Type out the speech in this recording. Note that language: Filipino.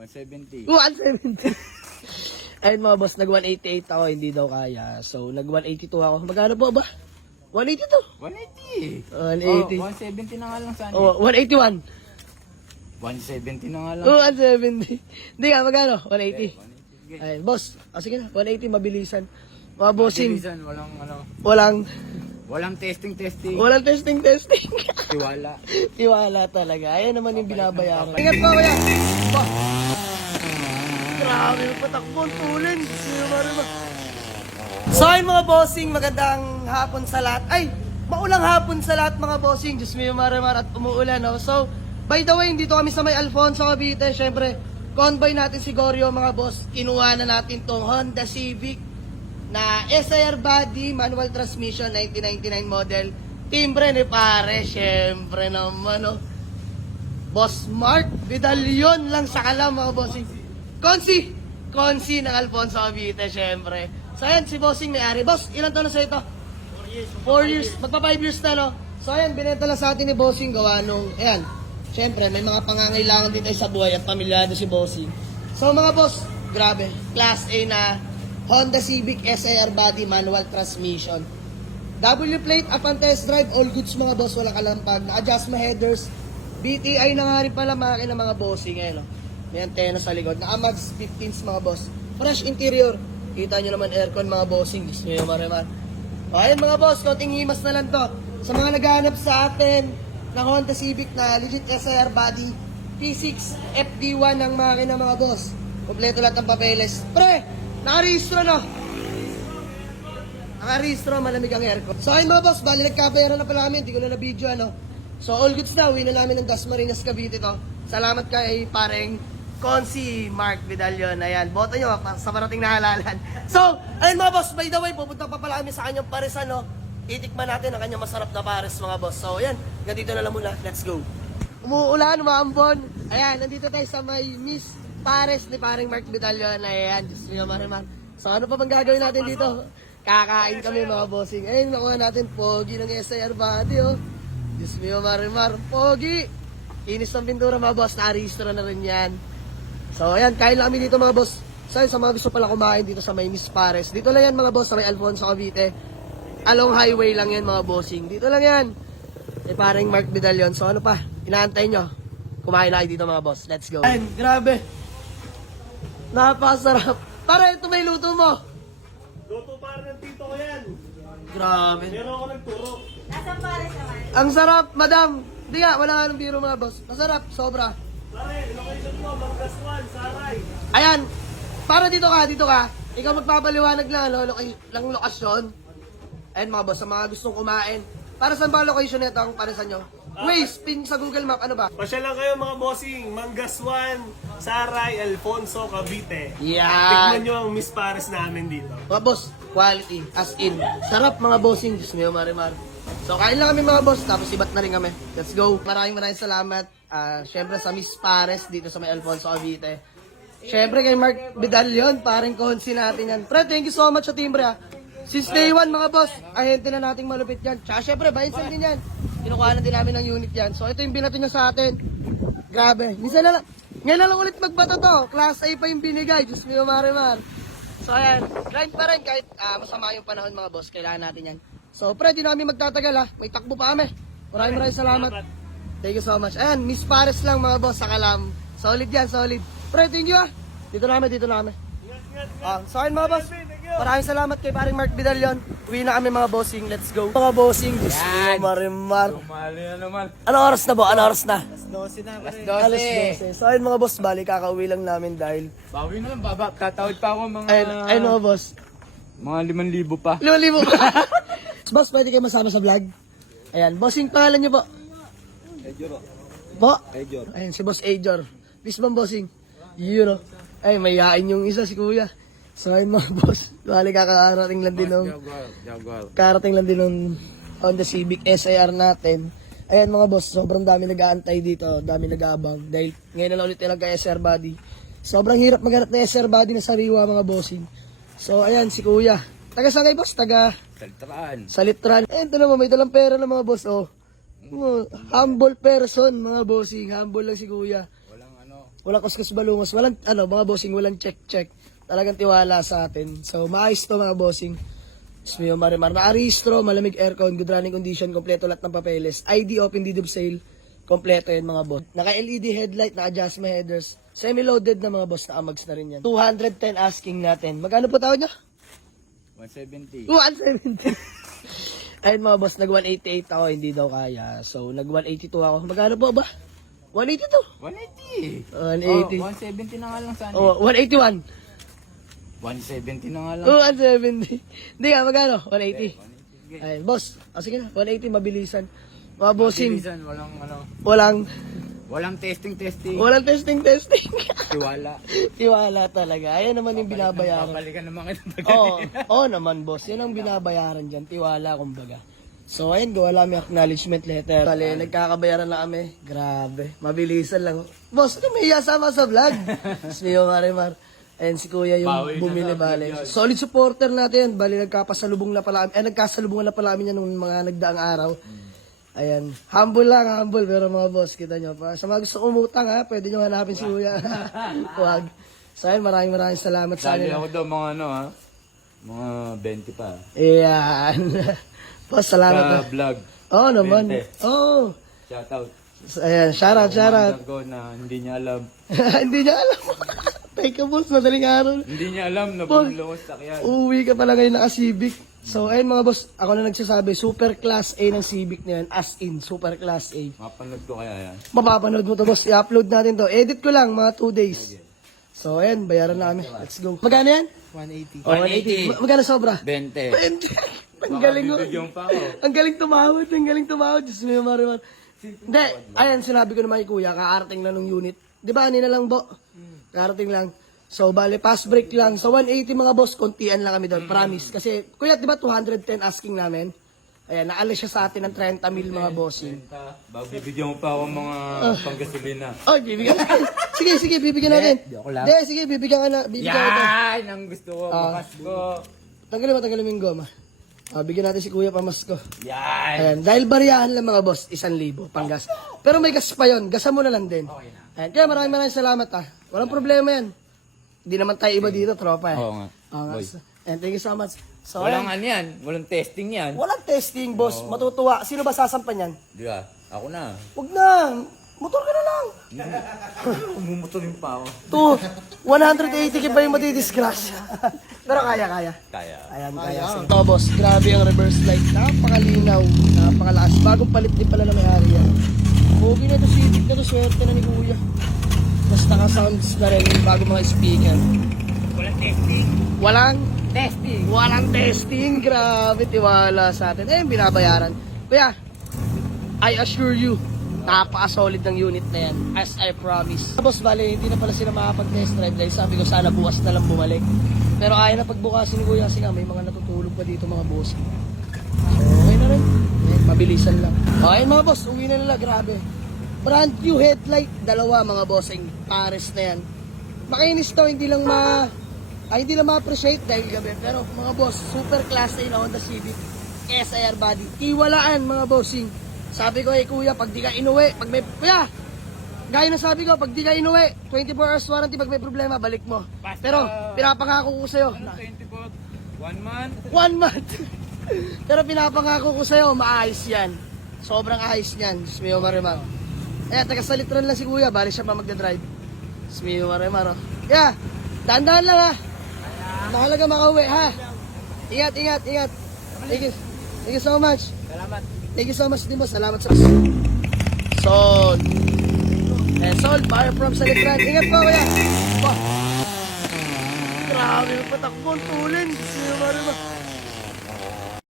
170. 170. Ayun mga boss, nag-188 ako, hindi daw kaya. So, nag-182 ako. Magkano po ba? 182. 180. 180. Oh, 170 na nga lang sana. Oh, 181. 170 na nga lang. Oh, 170. Hindi nga, magkano? 180. Okay. Ayun, boss. Sige na, 180, mabilisan. Mga bossing. Bilisan, walang Walang testing. Walang testing. Tiwala. Tiwala talaga. Ayan naman yung binabayaran. Ingat po kuya. Ba. Grabe yung patakbo. Tulin. So ayun mga bossing, magandang hapon sa lahat. Ay, maulang hapon sa lahat mga bossing. Diyos mo yung maramar at umuulan. No? So, by the way, dito kami sa may Alfonso, Cavite. Siyempre, convoy natin si Goryo mga boss. Kinuha na natin tong Honda Civic na SIR body, manual transmission, 1999 model. Timbre ni pare, syempre naman, no. Boss Mark, medalyon lang sa kalam, mga bossing. Consi ng Alfonso Cavite, syempre. So, ayan, si bossing may-ari. Boss, ilan taon na sa ito? 4 years. Magpa 5 years na, no? So, ayan, binenta lang sa atin ni bossing, gawa nung, ayan, syempre, may mga pangangailangan dito sa buhay at pamilyado si bossing. So, mga boss, grabe, Class A na Honda Civic SIR body, manual transmission. W plate, upon test drive, all goods mga boss, walang kalampag. Na-adjust mo headers. BTI na nga rin pala makina mga bossing. Eh, no? May antena sa likod. Na-AMAX 15s mga boss. Fresh interior. Kita nyo naman aircon mga bossing. Gusto nyo yung marimar. O ayun mga boss, konting himas na lang to. Sa mga naghahanap sa atin ng Honda Civic na legit SIR body, P6 FD1 ng makina mga boss. Kompleto lahat ng papeles. Pre, nakarehistro na. Nakarehistro, malamig ang aircon. So ayun mga boss, bali nagkabayaran na pala kami, hindi ko na na-video ano. So all goods na, uwi na namin ng Dasmariñas Cavite to. Salamat kay pareng Consi Mark Vidalion. Ayan, boto nyo sa parating na halalan. So, ayun mga boss, by the way, pupunta pa pala kami sa kanyang pares ano. Titikman natin ang kanyang masarap na pares mga boss. So ayan, ganito na lang muna, let's go. Umuulan, umaambon. Ayan, nandito tayo sa may Miss Pares ni pareng Mark Vidalion. Ayan, Diyos mo naman. So ano pa bang gagawin natin dito? Kakain kami mga bossing. Ayun, nakuha natin pogi ng SIR body, oh. Diyos mo yung marimar. Pogi! Inis ng pintura mga boss. Nakarehistro na rin yan. So, ayan, kain lang kami dito mga boss. So, sa mga gusto pala kumain dito sa may Miss Pares. Dito lang yan mga boss, sa may Alfonso Cavite. Along highway lang yan mga bossing. Dito lang yan. Eh, parang Mark Medallion. So, ano pa? Inaantay nyo. Kumain na kayo dito mga boss. Let's go. Ayun, grabe. Napakasarap. Para ito may luto mo. Luto para ng tito ko yan. Grabe. Meron ako nagturo. Nasa pares naman. Ang sarap, madam. Hindi nga, wala nga ng biro mga boss. Masarap, sobra. Pare, location mo, Manggaswan, Saray. Ayan, para dito ka. Ikaw magpapaliwanag lang, ano, lang lokasyon. Ayan mga boss, sa mga gustong kumain. Para saan ba location nito ang parisan nyo? Waze, pin sa Google Map, ano ba? Pasya lang kayo mga bossing, Manggaswan, Saray, Alfonso, Cavite. Yan. Tignan nyo ang Miss Pares namin dito. Mga boss, quality, as in. Sarap mga bossing, Diyos mo yung marimar. So, kain lang kami mga boss, tapos ibat na rin kami. Let's go. Maraming salamat. Siyempre sa Miss Pares, dito sa may Alfonso Cavite. Siyempre kay Mark Vidalion, parang konsi natin yan. Pre, thank you so much sa timbre ha. Since day one mga boss, ahente na nating malupit yan. Tsaka siyempre, bayansan din yan. Kinukuha na din namin ng unit yan. So, ito yung binato niya sa atin. Grabe. Minsan na lang, ngayon na lang ulit magbato to. Class A pa yung binigay. Diyos mo yung marimar. So, ayan. Grind pa rin kahit masama yung panahon mga boss. Kailangan natin yan. So, pre, di namin magtatagal ha. May takbo pa kami. Maraming salamat. Thank you so much. Ayan, Miss Pares lang mga boss sa Kalam. Solid yan, solid. Pre, thank you ha. Dito na kami. So, ayan mga boss. Maraming salamat kay paring Mark Vidalion. Uwi na kami mga bossing. Let's go. Mga bossing, Diyos mo, marimar. Tumali na naman. Anong oras na po? Anong oras na? 12 na. Alas 12. So ayun mga boss, bali kakauwi lang namin dahil Bawi na lang, baba. Tatawid pa ako mga... ayun mga boss. Mga 5,000 pa. 5,000 pa. Boss, pwede kayo masama sa vlog? Ayan, bossing pangalan niyo po? Ejor. Po? Ejor. Ayan, si Boss Ejor. Peace bomb bossing. Yun o. Ay, mayayain yung isa si kuya. So ayun mga boss, bali kakarating lang din nung karating lang din nung Honda Civic SIR natin. Ayan mga boss, sobrang dami nag-aantay dito, dami nag-aabang dahil ngayon na lang ulit nila SR body. Sobrang hirap maghanap na SR body na sariwa mga bossing. So ayan si kuya. Taga saan kayo boss? Taga Salitran. Ayan ito naman, may dalang pera na mga boss. Oh. Humble person mga bossing, humble lang si kuya. walang kuskus balungos, walang, mga bossing, walang check. Talagang tiwala sa atin. So, maayos to mga bossing. Smeo Marimar. Nakarehistro, malamig aircon, good running condition, kompleto lahat ng papeles. ID, open deed of sale, kompleto yun mga boss. Naka-LED headlight, naka-adjustment headers. Semi-loaded na mga boss, naka-mags na rin yan. 210 asking natin. Magkano po tawad niya? 170. 170. Ayun mga boss, nag-188 ako, hindi daw kaya. So, nag-182 ako. Magkano po ba? 182. 180. 180. Oh, 170 na nga lang sana. Oh, 181. 170 na nga lang. Oh, 170. Hindi nga, magkano? 180. Ayun, boss. Sige na, 180, mabilisan. Mga bossing, Bilisan, walang testing. Walang testing. Tiwala. Tiwala talaga. Ayan naman yung binabayaran. Papalikan naman kita. Oo naman, boss. Yan ang binabayaran dyan. Tiwala, kumbaga. So, ayun, gawa lang yung acknowledgement letter. Bale, nagkakabayaran na kami. Grabe. Mabilisan lang. Boss, ano may sama sa vlog? Smeo Marimar. Ayun, si Kuya yung Bawi na bumili, sa bale. vlog yan. Solid supporter natin. Bale, nagkasalubungan na pala kami yan nung mga nagdaang araw. Ayan. Humble lang, pero mga boss, kita nyo pa. Sa mga gusto umutang ha, pwede nyo hanapin si Kuya. Huwag. So ayun, maraming salamat sa Sali inyo. ako daw mga mga 20 pa. Ayan. Boss, salamat na. Sa vlog. Oo naman. 20. Oo. Shoutout. Ayan, shoutout. Commander ko na hindi niya alam. Hindi niya alam. Teka boss, madaling araw. Hindi niya alam na Boss. bumulong sa sakyan. Uwi ka pala ngayon naka-Civic. So, ayun mga boss, ako na nagsasabi, super class A ng Civic na yan. As in, super class A. Mapanood ko kaya yan. Mapapanood mo to boss, i-upload natin to. Edit ko lang, mga 2 days. So, ayun, bayaran na kami. Let's go. Magkano yan? 180. Oh, 180. Magkano sobra? 20. Ang galing mo. Bibigyan pa ako. Ang galing tumawad. Diyos mo, Marimar. Hindi, ayan, sinabi ko naman kay Kuya, kaarating na nung unit. Di ba, na lang, Bo? Kaarating lang. So, bale, pass break lang. So, 180 mga boss, kontian lang kami doon, promise. Kasi, Kuya, di ba, 210 asking namin? Ayan, naalis siya sa atin ng 30 mil mga bossing. Bago bibigyan mo pa ako mga panggasolina. Oy, bibigyan natin. Sige, bibigyan natin. joke lang. Hindi, sige, bibigyan ka na. Bibigyan kita. Yan! Ang gusto ko, makasko. Tanggalin mo yung goma. Bigyan natin si Kuya pamasko. Yan! Ayan, dahil bariyahan lang mga boss, 1,000 panggas. Pero may gas pa yun, gasan mo na lang din. Ayan, kaya maraming salamat Walang problema yan. Hindi naman tayo iba dito, tropa Oo nga. Boy. And thank you so much. So, Walang ayan, ano yan. Walang testing yan. walang testing, boss. Matutuwa. Sino ba sasampan yan? Di ba? Ako na. Huwag na. Motor ka na lang. Umumotorin pa ako. To, 180 ba yung matidisgrasya? Pero kaya. Kaya. Ayan, kaya. Ito, boss. Grabe ang reverse light. Napakalinaw. Napakalakas. Bagong palit din pala na may-ari yan. Okay na to, Civic na to. Swerte na ni Kuya. Mas naka-sounds na rin yung bagong mga speaker. Walang testing. Walang testing. Grabe, tiwala sa atin. Binabayaran. Kuya, I assure you, napaka-solid ng unit na yan. As I promise. Boss, bale, hindi na pala sila makapag-test drive dahil sabi ko sana bukas na lang bumalik. Pero ayaw na pagbukasin ni Kuya kasi nga may mga natutulog pa dito mga boss. So, okay na rin. Mabilisan lang. Okay mga boss, uwi na nila. Grabe. Brand new headlight. Dalawa mga bossing. Pares na yan. Makinis to, hindi lang ma-appreciate dahil gabi. Pero mga boss, super class A na Honda Civic. SIR body. Tiwalaan mga bossing. Sabi ko, Kuya, pag di ka inuwi, Kuya, gaya na sabi ko, pag di ka inuwi, 24 hours warranty, pag may problema, balik mo. Pero, pinapangako ko sa'yo. 24? 1 month? 1 month. Pero pinapangako ko sa'yo, maayos yan. Sobrang ayos yan. Smeo Marimar. Taga sa litron lang si Kuya, bali siya pa magdadrive. Smeo Marimar. Yeah, dahan-dahan lang Mahalaga makauwi, ha? Ingat. Thank you so much. Salamat. Thank you so much din mo. Salamat sa Sol. Sol, fire from Salitran. Ingat po, Kuya. Grabe, patakbon, tulin. Smeo Marimar.